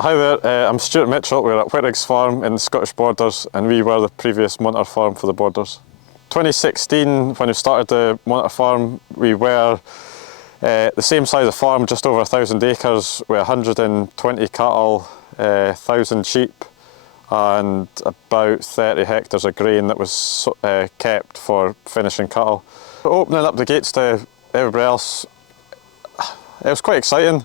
Hi there, I'm Stuart Mitchell. We're at Whitriggs farm in the Scottish Borders, and we were the previous monitor farm for the Borders. 2016, when we started the monitor farm, we were the same size of farm, just over 1,000 acres, with 120 cattle, 1,000 sheep, and about 30 hectares of grain that was kept for finishing cattle. Opening up the gates to everybody else, it was quite exciting.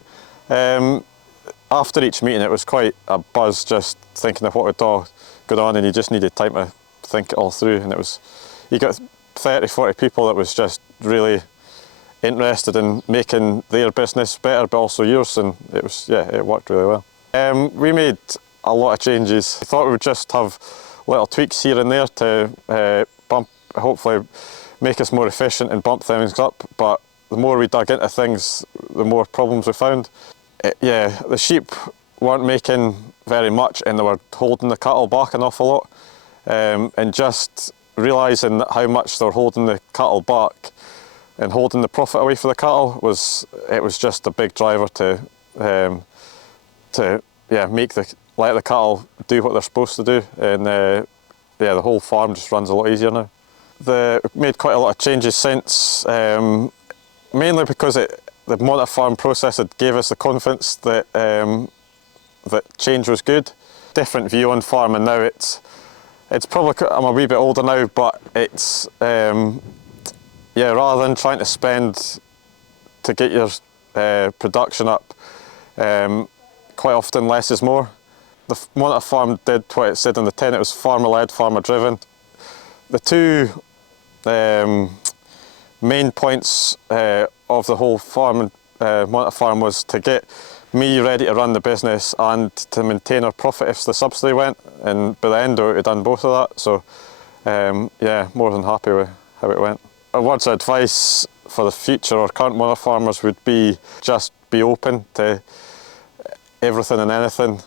After each meeting it was quite a buzz, just thinking of what would all go on, and you just needed time to think it all through, and you got 30-40 people that was just really interested in making their business better, but also yours, and it worked really well. We made a lot of changes. We thought we would just have little tweaks here and there to hopefully make us more efficient and bump things up, but the more we dug into things, the more problems we found. The sheep weren't making very much, and they were holding the cattle back an awful lot, and just realising how much they were holding the cattle back and holding the profit away for the cattle was just a big driver to let the cattle do what they're supposed to do, and the whole farm just runs a lot easier now. We've made quite a lot of changes since, mainly because the monitor farm process had gave us the confidence that that change was good. Different view on farming now. It's probably, I'm a wee bit older now, but it's rather than trying to spend to get your production up, quite often less is more. The monitor farm did what it said in the tin. It was farmer led, farmer driven. The two main points of the whole monitor farm was to get me ready to run the business and to maintain our profit if the subsidy went, and by the end of it we'd done both of that, so more than happy with how it went. Our words of advice for the future or current monitor farmers would be just be open to everything and anything,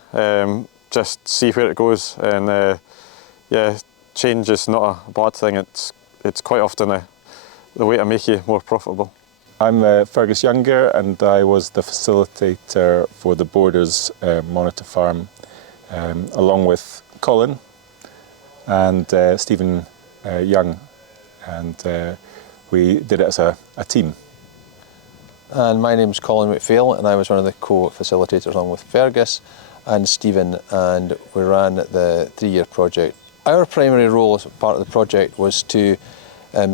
just see where it goes, and change is not a bad thing. It's quite often the way to make you more profitable. I'm Fergus Younger, and I was the facilitator for the Borders monitor farm, along with Colin and Stephen Young, and we did it as a team. And my name's Colin McPhail, and I was one of the co-facilitators along with Fergus and Stephen, and we ran the 3-year project. Our primary role as part of the project was to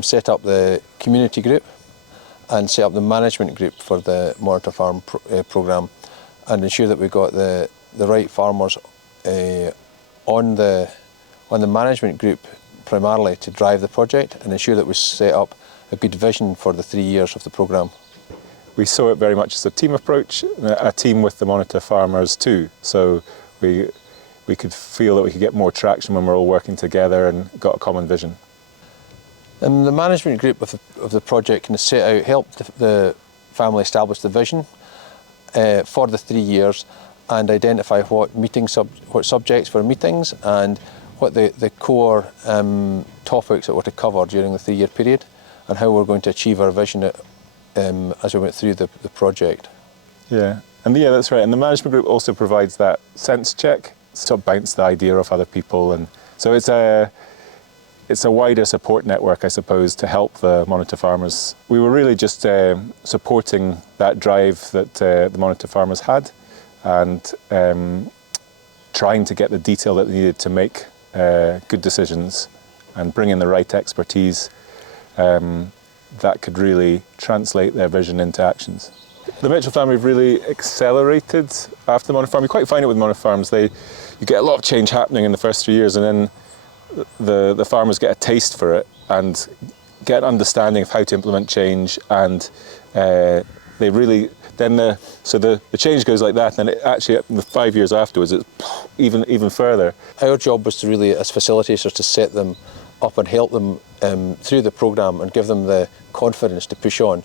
set up the community group and set up the management group for the monitor farm programme, and ensure that we got the right farmers on the management group primarily to drive the project, and ensure that we set up a good vision for the 3 years of the programme. We saw it very much as a team approach, a team with the monitor farmers too, so we could feel that we could get more traction when we're all working together and got a common vision. The management group of the project kind of set out, helped the family establish the vision for the 3 years, and identify what subjects for meetings and what the core topics that were to cover during the 3-year period, and how we're going to achieve our vision as we went through the project. Yeah, and that's right. And the management group also provides that sense check, sort of bounce the idea off other people, and so it's a wider support network, I suppose, to help the monitor farmers. We were really just supporting that drive that the monitor farmers had, and trying to get the detail that they needed to make good decisions and bring in the right expertise that could really translate their vision into actions. The Mitchell family have really accelerated after the monitor farm. You quite find it with monitor farms. You get a lot of change happening in the first 3 years, and then the farmers get a taste for it and get an understanding of how to implement change, and they really so the change goes like that, and it actually the 5 years afterwards it's even further. Our job was to really, as facilitators, to set them up and help them through the programme and give them the confidence to push on.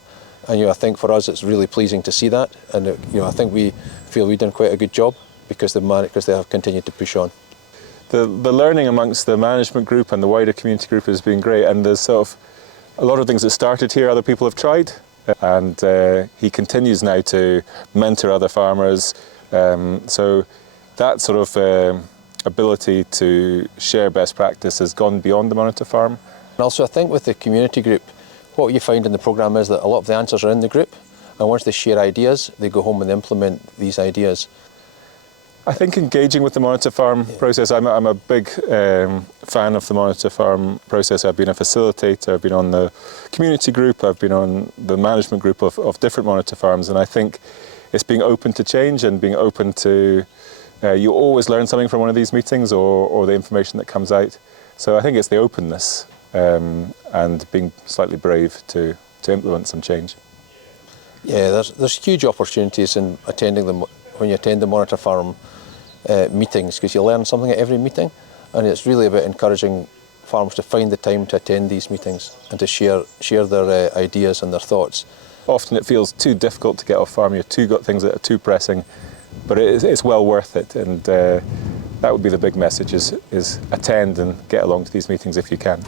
And I think for us it's really pleasing to see that, and I think we feel we've done quite a good job because they have continued to push on. The learning amongst the management group and the wider community group has been great, and there's sort of a lot of things that started here other people have tried, and he continues now to mentor other farmers, so that sort of ability to share best practice has gone beyond the monitor farm. And also, I think with the community group, what you find in the programme is that a lot of the answers are in the group, and once they share ideas, they go home and implement these ideas. I think engaging with the monitor farm process, I'm a big fan of the monitor farm process. I've been a facilitator, I've been on the community group, I've been on the management group of different monitor farms, and I think it's being open to change and being open to, you always learn something from one of these meetings or the information that comes out. So I think it's the openness and being slightly brave to implement some change. Yeah, there's huge opportunities in attending them when you attend the monitor farm meetings, because you learn something at every meeting, and it's really about encouraging farmers to find the time to attend these meetings and to share their ideas and their thoughts. Often it feels too difficult to get off farm. You've got things that are too pressing, but it's well worth it, and that would be the big message: is attend and get along to these meetings if you can.